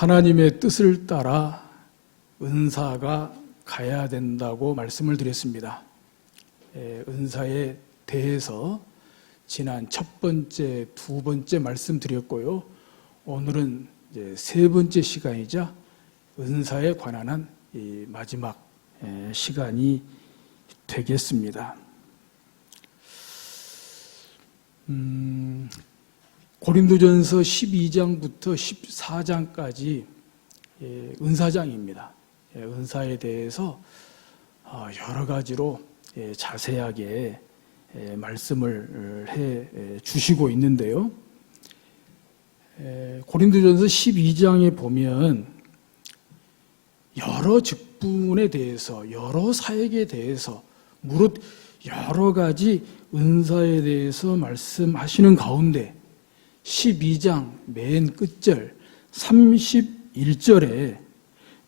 하나님의 뜻을 따라 은사가 가야 된다고 말씀을 드렸습니다. 은사에 대해서 지난 첫 번째, 두 번째 말씀드렸고요. 오늘은 이제 세 번째 시간이자 은사에 관한 이 마지막 시간이 되겠습니다. 고린도전서 12장부터 14장까지 은사장입니다. 은사에 대해서 여러 가지로 자세하게 말씀을 해 주시고 있는데요. 고린도전서 12장에 보면 여러 직분에 대해서, 여러 사역에 대해서, 무릇 여러 가지 은사에 대해서 말씀하시는 가운데 12장 맨 끝절 31절에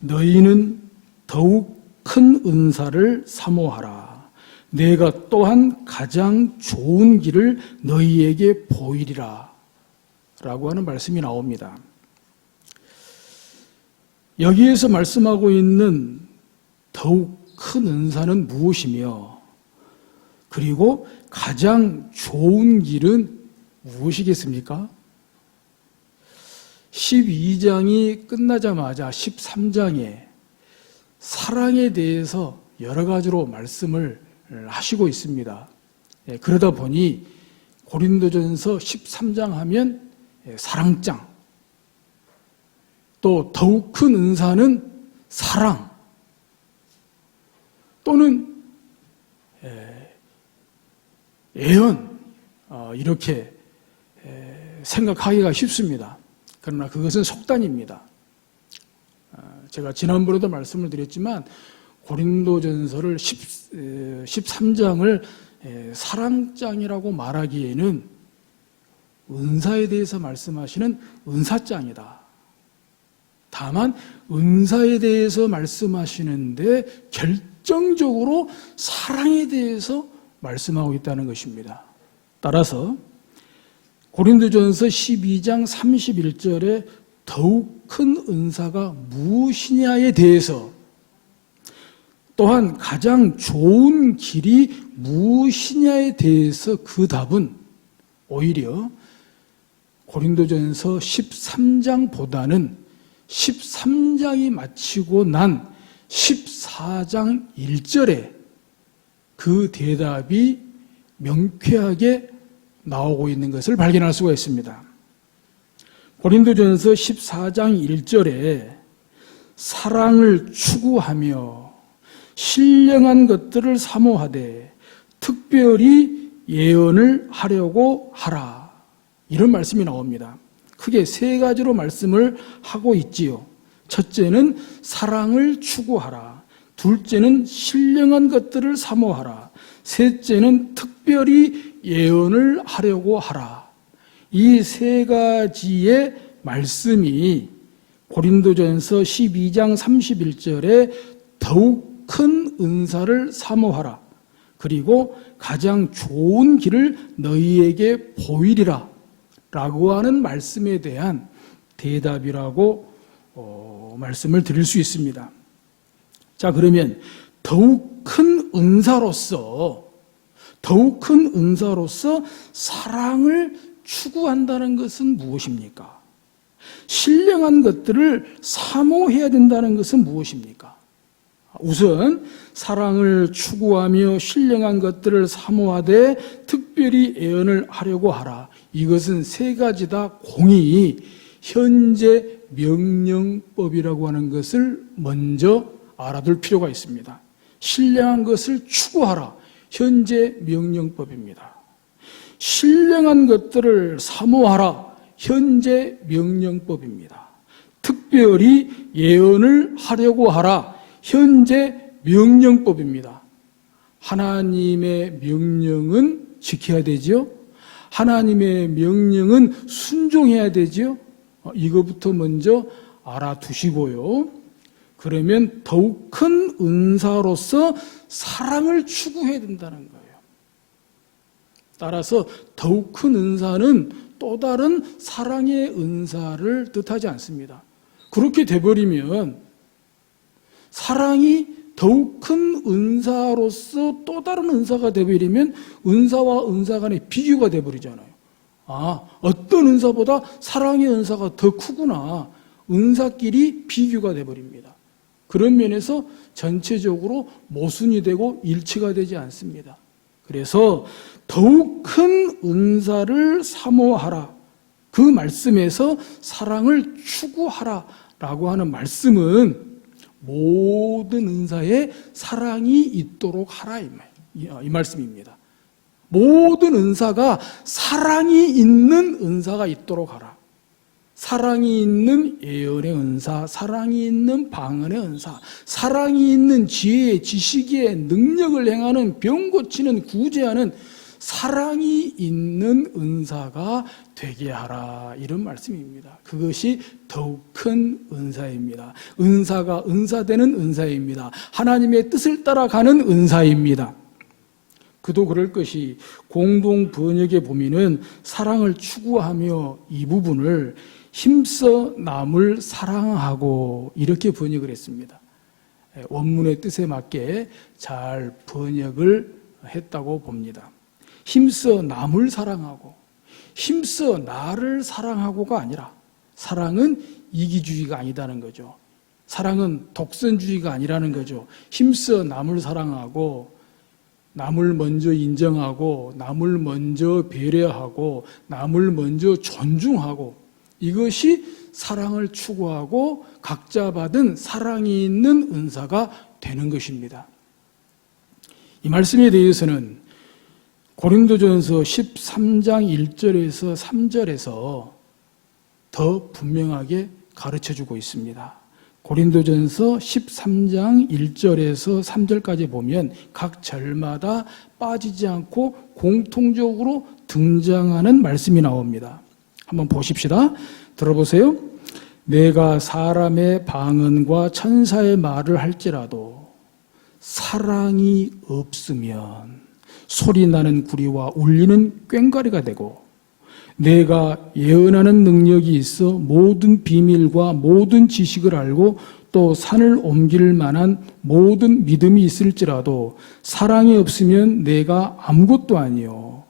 너희는 더욱 큰 은사를 사모하라. 내가 또한 가장 좋은 길을 너희에게 보이리라 라고 하는 말씀이 나옵니다. 여기에서 말씀하고 있는 더욱 큰 은사는 무엇이며, 그리고 가장 좋은 길은 무엇이겠습니까? 12장이 끝나자마자 13장에 사랑에 대해서 여러 가지로 말씀을 하시고 있습니다. 그러다 보니 고린도전서 13장 하면 사랑장, 또 더욱 큰 은사는 사랑, 또는 애언, 이렇게 생각하기가 쉽습니다. 그러나 그것은 속단입니다. 제가 지난번에도 말씀을 드렸지만 고린도전서를 13장을 사랑장이라고 말하기에는 은사에 대해서 말씀하시는 은사장이다. 다만 은사에 대해서 말씀하시는데 결정적으로 사랑에 대해서 말씀하고 있다는 것입니다. 따라서 고린도전서 12장 31절에 더욱 큰 은사가 무엇이냐에 대해서, 또한 가장 좋은 길이 무엇이냐에 대해서 그 답은 오히려 고린도전서 13장보다는 13장이 마치고 난 14장 1절에 그 대답이 명쾌하게 나오고 있는 것을 발견할 수가 있습니다. 고린도전서 14장 1절에 사랑을 추구하며 신령한 것들을 사모하되 특별히 예언을 하려고 하라, 이런 말씀이 나옵니다. 크게 세 가지로 말씀을 하고 있지요. 첫째는 사랑을 추구하라, 둘째는 신령한 것들을 사모하라, 셋째는 특별히 예언을 하려고 하라. 이 세 가지의 말씀이 고린도전서 12장 31절에 더욱 큰 은사를 사모하라, 그리고 가장 좋은 길을 너희에게 보이리라 라고 하는 말씀에 대한 대답이라고 말씀을 드릴 수 있습니다. 자, 그러면 더욱 큰 은사로서 사랑을 추구한다는 것은 무엇입니까? 신령한 것들을 사모해야 된다는 것은 무엇입니까? 우선 사랑을 추구하며 신령한 것들을 사모하되 특별히 애언을 하려고 하라. 이것은 세 가지 다 공이 현재 명령법이라고 하는 것을 먼저 알아둘 필요가 있습니다. 신령한 것을 추구하라. 현재 명령법입니다. 신령한 것들을 사모하라. 현재 명령법입니다. 특별히 예언을 하려고 하라. 현재 명령법입니다. 하나님의 명령은 지켜야 되죠. 하나님의 명령은 순종해야 되죠. 이것부터 먼저 알아두시고요. 그러면 더욱 큰 은사로서 사랑을 추구해야 된다는 거예요. 따라서 더욱 큰 은사는 또 다른 사랑의 은사를 뜻하지 않습니다. 그렇게 돼버리면 사랑이 더욱 큰 은사로서 또 다른 은사가 돼버리면 은사와 은사 간의 비교가 돼버리잖아요. 어떤 은사보다 사랑의 은사가 더 크구나. 은사끼리 비교가 돼버립니다. 그런 면에서 전체적으로 모순이 되고 일치가 되지 않습니다. 그래서 더욱 큰 은사를 사모하라. 그 말씀에서 사랑을 추구하라 라고 하는 말씀은 모든 은사에 사랑이 있도록 하라 이 말씀입니다. 모든 은사가 사랑이 있는 은사가 있도록 하라. 사랑이 있는 예언의 은사, 사랑이 있는 방언의 은사, 사랑이 있는 지혜의 지식의 능력을 행하는 병 고치는 구제하는 사랑이 있는 은사가 되게 하라 이런 말씀입니다. 그것이 더욱 큰 은사입니다. 은사가 은사되는 은사입니다. 하나님의 뜻을 따라가는 은사입니다. 그도 그럴 것이 공동 번역에 보면은 사랑을 추구하며 이 부분을 힘써 남을 사랑하고 이렇게 번역을 했습니다. 원문의 뜻에 맞게 잘 번역을 했다고 봅니다. 힘써 남을 사랑하고, 힘써 나를 사랑하고가 아니라, 사랑은 이기주의가 아니다는 거죠. 사랑은 독선주의가 아니라는 거죠. 힘써 남을 사랑하고, 남을 먼저 인정하고, 남을 먼저 배려하고, 남을 먼저 존중하고, 이것이 사랑을 추구하고 각자 받은 사랑이 있는 은사가 되는 것입니다. 이 말씀에 대해서는 고린도전서 13장 1절에서 3절에서 더 분명하게 가르쳐주고 있습니다. 고린도전서 13장 1절에서 3절까지 보면 각 절마다 빠지지 않고 공통적으로 등장하는 말씀이 나옵니다. 한번 보십시다. 들어보세요. 내가 사람의 방언과 천사의 말을 할지라도 사랑이 없으면 소리나는 구리와 울리는 꽹과리가 되고, 내가 예언하는 능력이 있어 모든 비밀과 모든 지식을 알고 또 산을 옮길 만한 모든 믿음이 있을지라도 사랑이 없으면 내가 아무것도 아니요.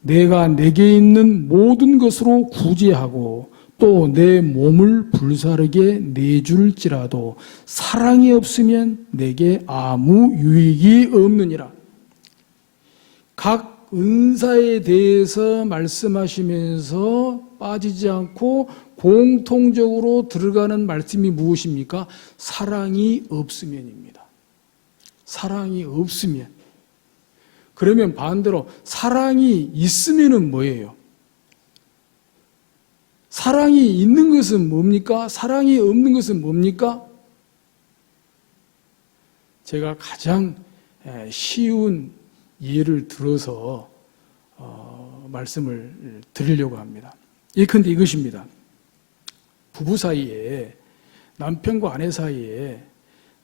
내가 내게 있는 모든 것으로 구제하고 또 내 몸을 불사르게 내줄지라도 사랑이 없으면 내게 아무 유익이 없느니라. 각 은사에 대해서 말씀하시면서 빠지지 않고 공통적으로 들어가는 말씀이 무엇입니까? 사랑이 없으면입니다. 사랑이 없으면. 그러면 반대로 사랑이 있으면은 뭐예요? 사랑이 있는 것은 뭡니까? 사랑이 없는 것은 뭡니까? 제가 가장 쉬운 예를 들어서 말씀을 드리려고 합니다. 예컨대 이것입니다. 부부 사이에, 남편과 아내 사이에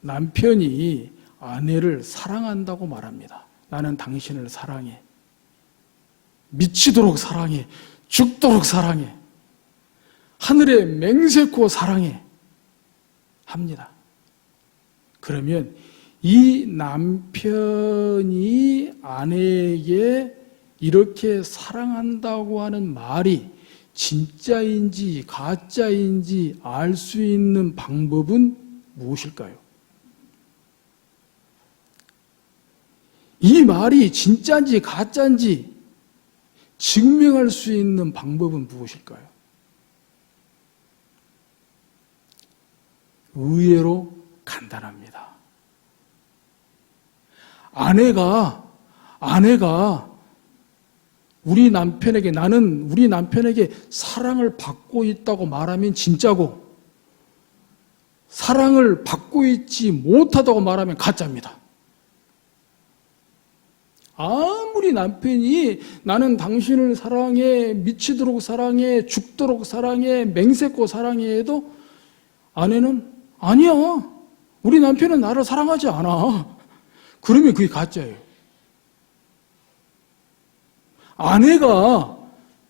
남편이 아내를 사랑한다고 말합니다. 나는 당신을 사랑해. 미치도록 사랑해. 죽도록 사랑해. 하늘에 맹세코 사랑해. 합니다. 그러면 이 남편이 아내에게 이렇게 사랑한다고 하는 말이 진짜인지 가짜인지 알 수 있는 방법은 무엇일까요? 이 말이 진짜인지 가짜인지 증명할 수 있는 방법은 무엇일까요? 의외로 간단합니다. 아내가 우리 남편에게, 나는 우리 남편에게 사랑을 받고 있다고 말하면 진짜고, 사랑을 받고 있지 못하다고 말하면 가짜입니다. 아무리 남편이 나는 당신을 사랑해, 미치도록 사랑해, 죽도록 사랑해, 맹세코 사랑해 해도 아내는 아니야. 우리 남편은 나를 사랑하지 않아. 그러면 그게 가짜예요. 아내가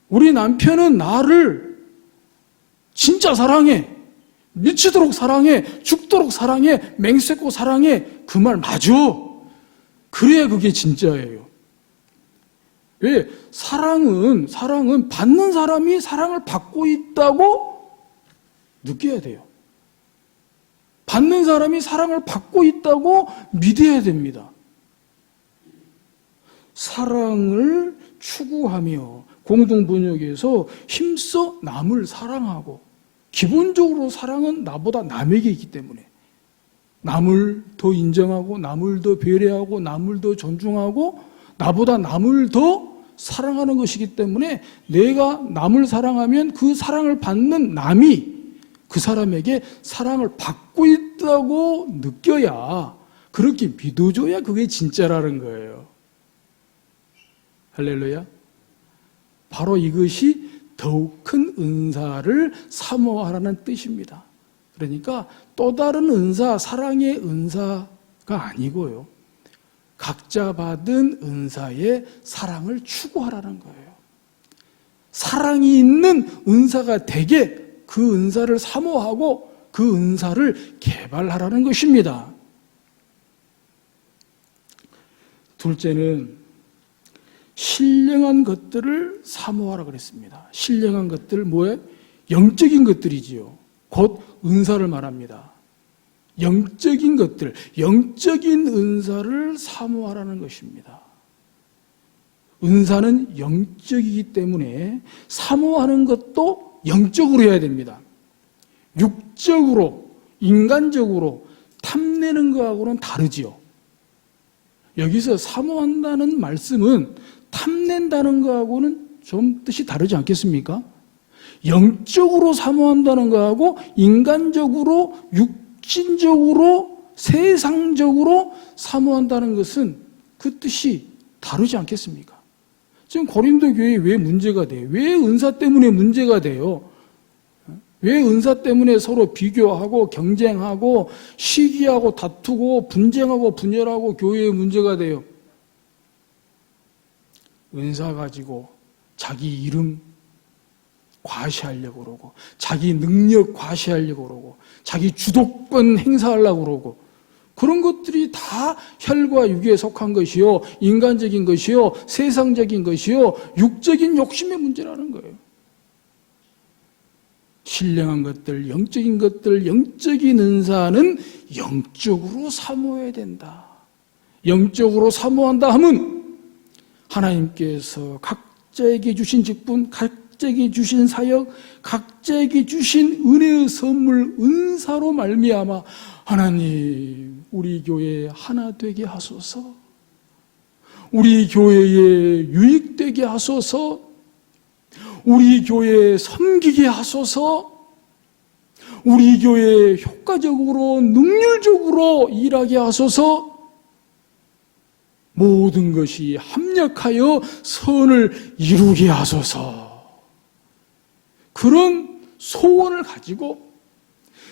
우리 남편은 나를 진짜 사랑해. 미치도록 사랑해, 죽도록 사랑해, 맹세코 사랑해. 그 말 맞아. 그래야 그게 진짜예요. 왜? 사랑은 받는 사람이 사랑을 받고 있다고 느껴야 돼요. 받는 사람이 사랑을 받고 있다고 믿어야 됩니다. 사랑을 추구하며 공동번역에서 힘써 남을 사랑하고, 기본적으로 사랑은 나보다 남에게 있기 때문에 남을 더 인정하고, 남을 더 배려하고, 남을 더 존중하고, 나보다 남을 더 사랑하는 것이기 때문에 내가 남을 사랑하면 그 사랑을 받는 남이 그 사람에게 사랑을 받고 있다고 느껴야, 그렇게 믿어줘야 그게 진짜라는 거예요. 할렐루야. 바로 이것이 더욱 큰 은사를 사모하라는 뜻입니다. 그러니까 또 다른 은사, 사랑의 은사가 아니고요, 각자 받은 은사의 사랑을 추구하라는 거예요. 사랑이 있는 은사가 되게 그 은사를 사모하고 그 은사를 개발하라는 것입니다. 둘째는 신령한 것들을 사모하라 그랬습니다. 신령한 것들 뭐예요? 영적인 것들이지요. 곧 은사를 말합니다. 영적인 것들, 영적인 은사를 사모하라는 것입니다. 은사는 영적이기 때문에 사모하는 것도 영적으로 해야 됩니다. 육적으로, 인간적으로 탐내는 것하고는 다르지요. 여기서 사모한다는 말씀은 탐낸다는 것하고는 좀 뜻이 다르지 않겠습니까? 영적으로 사모한다는 것하고 인간적으로, 육신적으로, 세상적으로 사모한다는 것은 그 뜻이 다르지 않겠습니까? 지금 고린도 교회에 왜 문제가 돼요? 왜 은사 때문에 문제가 돼요? 왜 은사 때문에 서로 비교하고 경쟁하고 시기하고 다투고 분쟁하고 분열하고 교회에 문제가 돼요? 은사 가지고 자기 이름 과시하려고 그러고, 자기 능력 과시하려고 그러고, 자기 주도권 행사하려고 그러고, 그런 것들이 다 혈과 육에 속한 것이요, 인간적인 것이요, 세상적인 것이요, 육적인 욕심의 문제라는 거예요. 신령한 것들, 영적인 것들, 영적인 은사는 영적으로 사모해야 된다. 영적으로 사모한다 하면 하나님께서 각자에게 주신 직분, 각자에게 주신 사역, 각자에게 주신 은혜의 선물, 은사로 말미암아 하나님, 우리 교회 하나 되게 하소서, 우리 교회에 유익되게 하소서, 우리 교회에 섬기게 하소서, 우리 교회에 효과적으로 능률적으로 일하게 하소서, 모든 것이 합력하여 선을 이루게 하소서. 그런 소원을 가지고,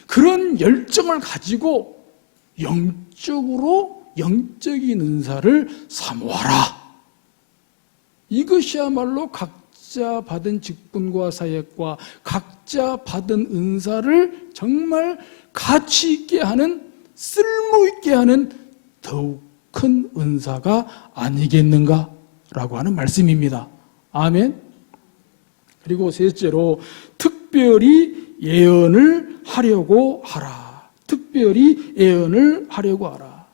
그런 열정을 가지고 영적으로 영적인 은사를 사모하라. 이것이야말로 각자 받은 직분과 사역과 각자 받은 은사를 정말 가치 있게 하는, 쓸모 있게 하는 더욱 큰 은사가 아니겠는가라고 하는 말씀입니다. 아멘. 그리고 셋째로 특별히 예언을 하려고 하라. 특별히 예언을 하려고 하라.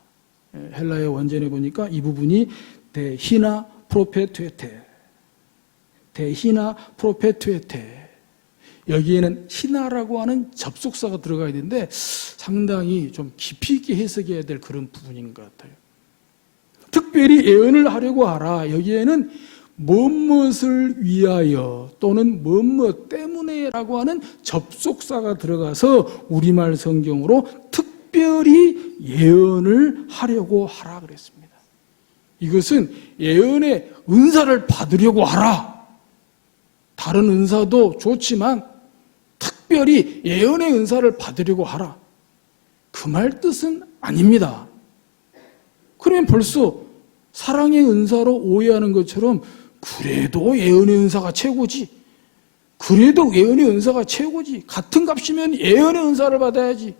헬라어 원전에 보니까 이 부분이 데히나 프로페투에테, 데히나 프로페투에테. 여기에는 히나라고 하는 접속사가 들어가야 되는데 상당히 좀 깊이 있게 해석해야 될 그런 부분인 것 같아요. 특별히 예언을 하려고 하라. 여기에는 무엇을 위하여 또는 무엇 때문에라고 하는 접속사가 들어가서 우리말 성경으로 특별히 예언을 하려고 하라 그랬습니다. 이것은 예언의 은사를 받으려고 하라. 다른 은사도 좋지만 특별히 예언의 은사를 받으려고 하라. 그 말 뜻은 아닙니다. 그러면 벌써 사랑의 은사로 오해하는 것처럼 그래도 예언의 은사가 최고지, 그래도 예언의 은사가 최고지. 같은 값이면 예언의 은사를 받아야지.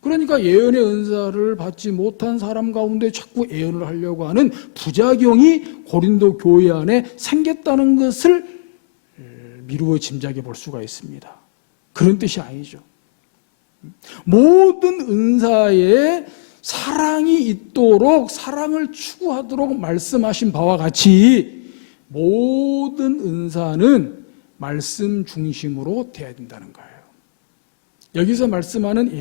그러니까 예언의 은사를 받지 못한 사람 가운데 자꾸 예언을 하려고 하는 부작용이 고린도 교회 안에 생겼다는 것을 미루어 짐작해 볼 수가 있습니다. 그런 뜻이 아니죠. 모든 은사에 사랑이 있도록, 사랑을 추구하도록 말씀하신 바와 같이 모든 은사는 말씀 중심으로 돼야 된다는 거예요. 여기서 말씀하는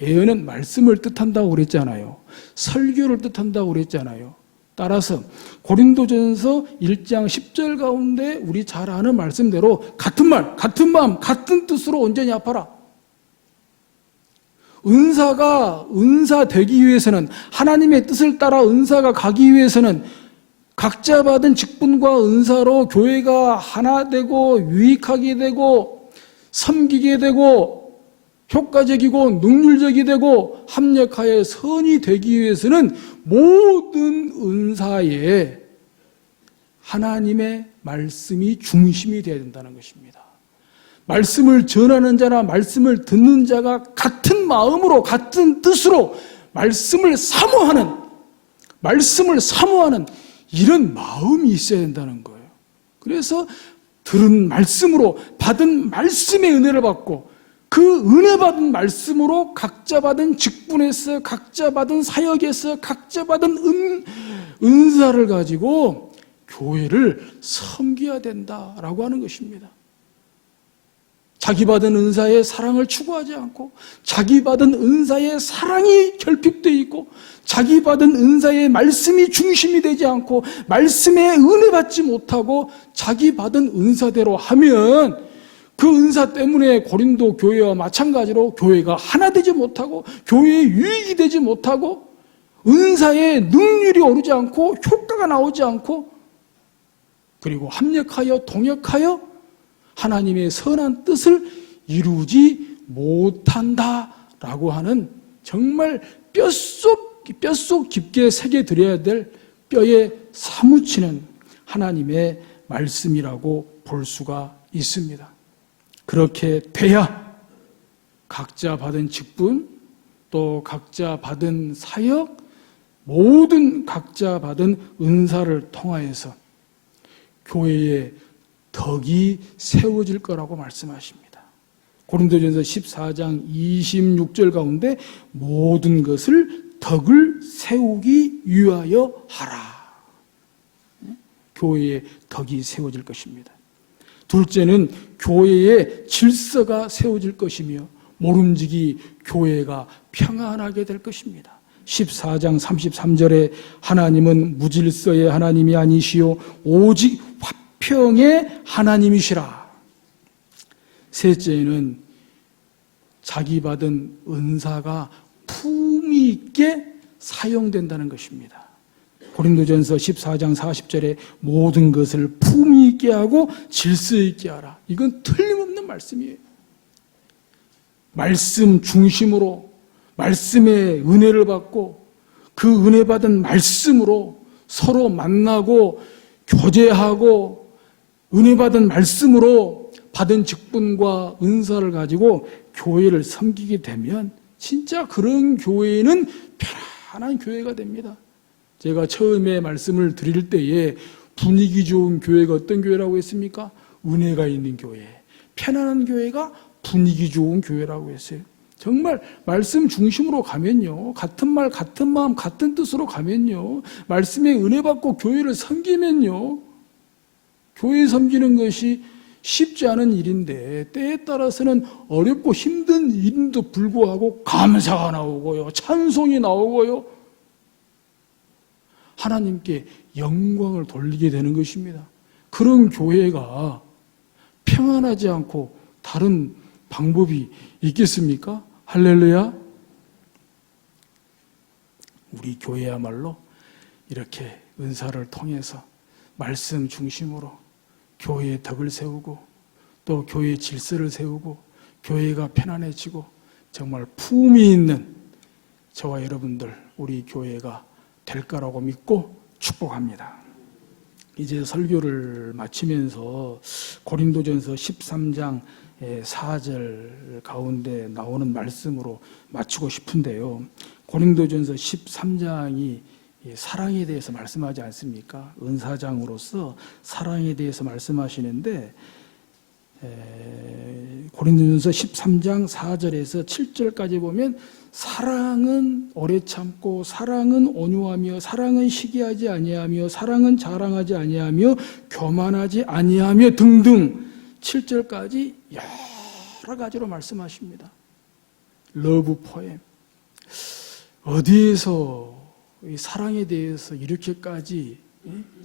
예언은 말씀을 뜻한다고 그랬잖아요. 설교를 뜻한다고 그랬잖아요. 따라서 고린도전서 1장 10절 가운데 우리 잘 아는 말씀대로 같은 말, 같은 마음, 같은 뜻으로 온전히 합하라. 은사가 은사 되기 위해서는, 하나님의 뜻을 따라 은사가 가기 위해서는 각자 받은 직분과 은사로 교회가 하나 되고 유익하게 되고 섬기게 되고 효과적이고 능률적이 되고 합력하여 선이 되기 위해서는 모든 은사에 하나님의 말씀이 중심이 되어야 된다는 것입니다. 말씀을 전하는 자나 말씀을 듣는 자가 같은 마음으로 같은 뜻으로 말씀을 사모하는 이런 마음이 있어야 된다는 거예요. 그래서 들은 말씀으로 받은 말씀의 은혜를 받고 그 은혜 받은 말씀으로 각자 받은 직분에서, 각자 받은 사역에서, 각자 받은 은사를 가지고 교회를 섬겨야 된다라고 하는 것입니다. 자기 받은 은사의 사랑을 추구하지 않고, 자기 받은 은사의 사랑이 결핍되어 있고, 자기 받은 은사의 말씀이 중심이 되지 않고, 말씀에 은혜 받지 못하고 자기 받은 은사대로 하면 그 은사 때문에 고린도 교회와 마찬가지로 교회가 하나 되지 못하고, 교회의 유익이 되지 못하고, 은사의 능률이 오르지 않고 효과가 나오지 않고, 그리고 합력하여 동역하여 하나님의 선한 뜻을 이루지 못한다라고 하는 정말 뼛속 깊게 새겨드려야 될 뼈에 사무치는 하나님의 말씀이라고 볼 수가 있습니다. 그렇게 돼야 각자 받은 직분, 또 각자 받은 사역, 모든 각자 받은 은사를 통하여서 교회의 덕이 세워질 거라고 말씀하십니다. 고린도전서 14장 26절 가운데 모든 것을 덕을 세우기 위하여 하라. 교회의 덕이 세워질 것입니다. 둘째는 교회의 질서가 세워질 것이며 모름지기 교회가 평안하게 될 것입니다. 14장 33절에 하나님은 무질서의 하나님이 아니시오 오직 화평의 하나님이시라. 셋째는 자기 받은 은사가 품위 있게 사용된다는 것입니다. 고린도전서 14장 40절에 모든 것을 품위 있게 하고 질서 있게 하라. 이건 틀림없는 말씀이에요. 말씀 중심으로 말씀의 은혜를 받고 그 은혜 받은 말씀으로 서로 만나고 교제하고 은혜 받은 말씀으로 받은 직분과 은사를 가지고 교회를 섬기게 되면 진짜 그런 교회는 편안한 교회가 됩니다. 제가 처음에 말씀을 드릴 때에 분위기 좋은 교회가 어떤 교회라고 했습니까? 은혜가 있는 교회, 편안한 교회가 분위기 좋은 교회라고 했어요. 정말 말씀 중심으로 가면요, 같은 말, 같은 마음, 같은 뜻으로 가면요, 말씀에 은혜 받고 교회를 섬기면요, 교회 섬기는 것이 쉽지 않은 일인데 때에 따라서는 어렵고 힘든 일임도 불구하고 감사가 나오고요, 찬송이 나오고요, 하나님께 영광을 돌리게 되는 것입니다. 그런 교회가 평안하지 않고 다른 방법이 있겠습니까? 할렐루야. 우리 교회야말로 이렇게 은사를 통해서 말씀 중심으로 교회의 덕을 세우고 또 교회의 질서를 세우고 교회가 편안해지고 정말 품위 있는 저와 여러분들 우리 교회가 될 거라고 믿고 축복합니다. 이제 설교를 마치면서 고린도전서 13장 4절 가운데 나오는 말씀으로 마치고 싶은데요. 고린도전서 13장이 사랑에 대해서 말씀하지 않습니까? 은사장으로서 사랑에 대해서 말씀하시는데 고린도전서 13장 4절에서 7절까지 보면 사랑은 오래 참고 사랑은 온유하며 사랑은 시기하지 아니하며 사랑은 자랑하지 아니하며 교만하지 아니하며 등등 7절까지 여러 가지로 말씀하십니다. 러브 포엠. 어디에서 이 사랑에 대해서 이렇게까지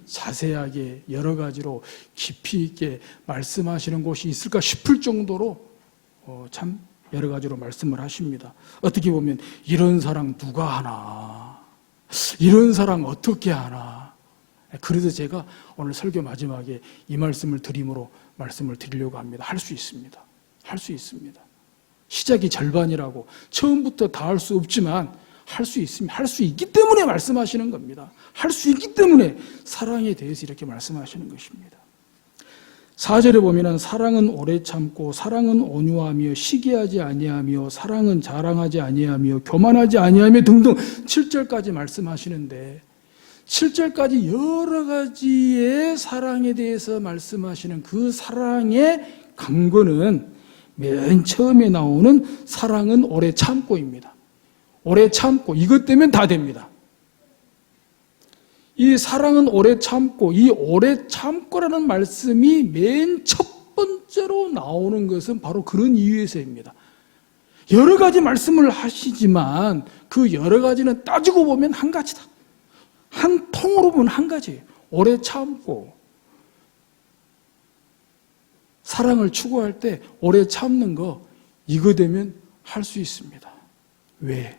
자세하게 여러 가지로 깊이 있게 말씀하시는 곳이 있을까 싶을 정도로 참 여러 가지로 말씀을 하십니다. 어떻게 보면 이런 사랑 누가 하나, 이런 사랑 어떻게 하나. 그래서 제가 오늘 설교 마지막에 이 말씀을 드림으로 말씀을 드리려고 합니다. 할 수 있습니다. 할 수 있습니다. 시작이 절반이라고 처음부터 다 할 수 없지만 할 수 있습니다. 할 수 있기 때문에 말씀하시는 겁니다. 할 수 있기 때문에 사랑에 대해서 이렇게 말씀하시는 것입니다. 4절에 보면은 사랑은 오래 참고 사랑은 온유하며 시기하지 아니하며 사랑은 자랑하지 아니하며 교만하지 아니하며 등등 7절까지 말씀하시는데 7절까지 여러 가지의 사랑에 대해서 말씀하시는 그 사랑의 강건은 맨 처음에 나오는 사랑은 오래 참고입니다. 오래 참고 이것 때문에 다 됩니다. 이 사랑은 오래 참고 이 오래 참고라는 말씀이 맨 첫 번째로 나오는 것은 바로 그런 이유에서입니다. 여러 가지 말씀을 하시지만 그 여러 가지는 따지고 보면 한 가지다. 한 통으로 보면 한 가지예요. 오래 참고 사랑을 추구할 때 오래 참는 거 이거 되면 할 수 있습니다. 왜?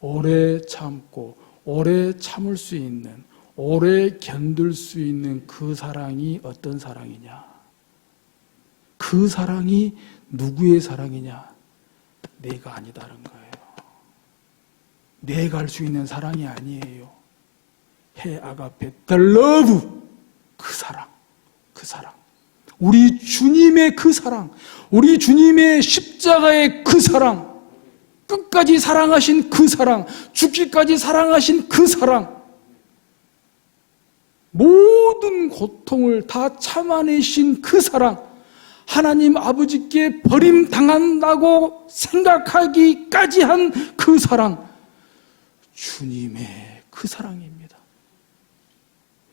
오래 참고 오래 참을 수 있는, 오래 견딜 수 있는 그 사랑이 어떤 사랑이냐? 그 사랑이 누구의 사랑이냐? 내가 아니다는 거예요. 내가 할 수 있는 사랑이 아니에요. 해 아가페, the love, 그 사랑, 그 사랑. 우리 주님의 그 사랑, 우리 주님의 십자가의 그 사랑, 끝까지 사랑하신 그 사랑, 죽기까지 사랑하신 그 사랑, 모든 고통을 다 참아내신 그 사랑, 하나님 아버지께 버림당한다고 생각하기까지 한 그 사랑, 주님의 그 사랑입니다.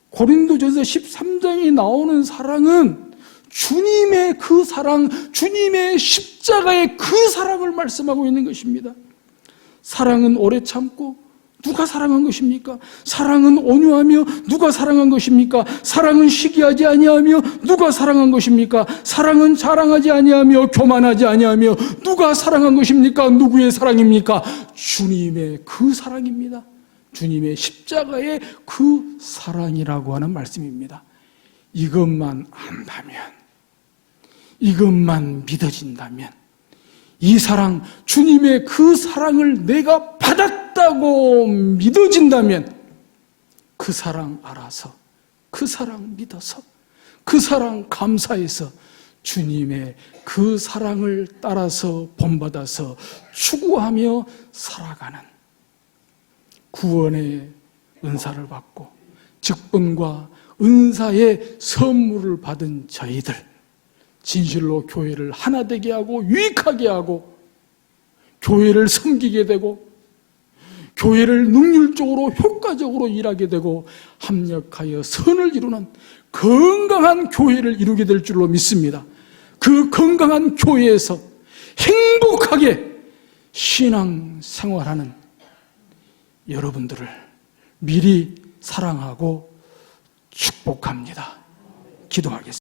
고린도전서 13장에 나오는 사랑은 주님의 그 사랑, 주님의 십자가의 그 사랑을 말씀하고 있는 것입니다. 사랑은 오래 참고 누가 사랑한 것입니까? 사랑은 온유하며 누가 사랑한 것입니까? 사랑은 시기하지 아니하며 누가 사랑한 것입니까? 사랑은 자랑하지 아니하며 교만하지 아니하며 누가 사랑한 것입니까? 누구의 사랑입니까? 주님의 그 사랑입니다. 주님의 십자가의 그 사랑이라고 하는 말씀입니다. 이것만 안다면, 이것만 믿어진다면, 이 사랑, 주님의 그 사랑을 내가 받았다고 믿어진다면 그 사랑 알아서, 그 사랑 믿어서, 그 사랑 감사해서 주님의 그 사랑을 따라서 본받아서 추구하며 살아가는 구원의 은사를 받고 직분과 은사의 선물을 받은 저희들, 진실로 교회를 하나 되게 하고 유익하게 하고 교회를 섬기게 되고 교회를 능률적으로 효과적으로 일하게 되고 합력하여 선을 이루는 건강한 교회를 이루게 될 줄로 믿습니다. 그 건강한 교회에서 행복하게 신앙 생활하는 여러분들을 미리 사랑하고 축복합니다. 기도하겠습니다.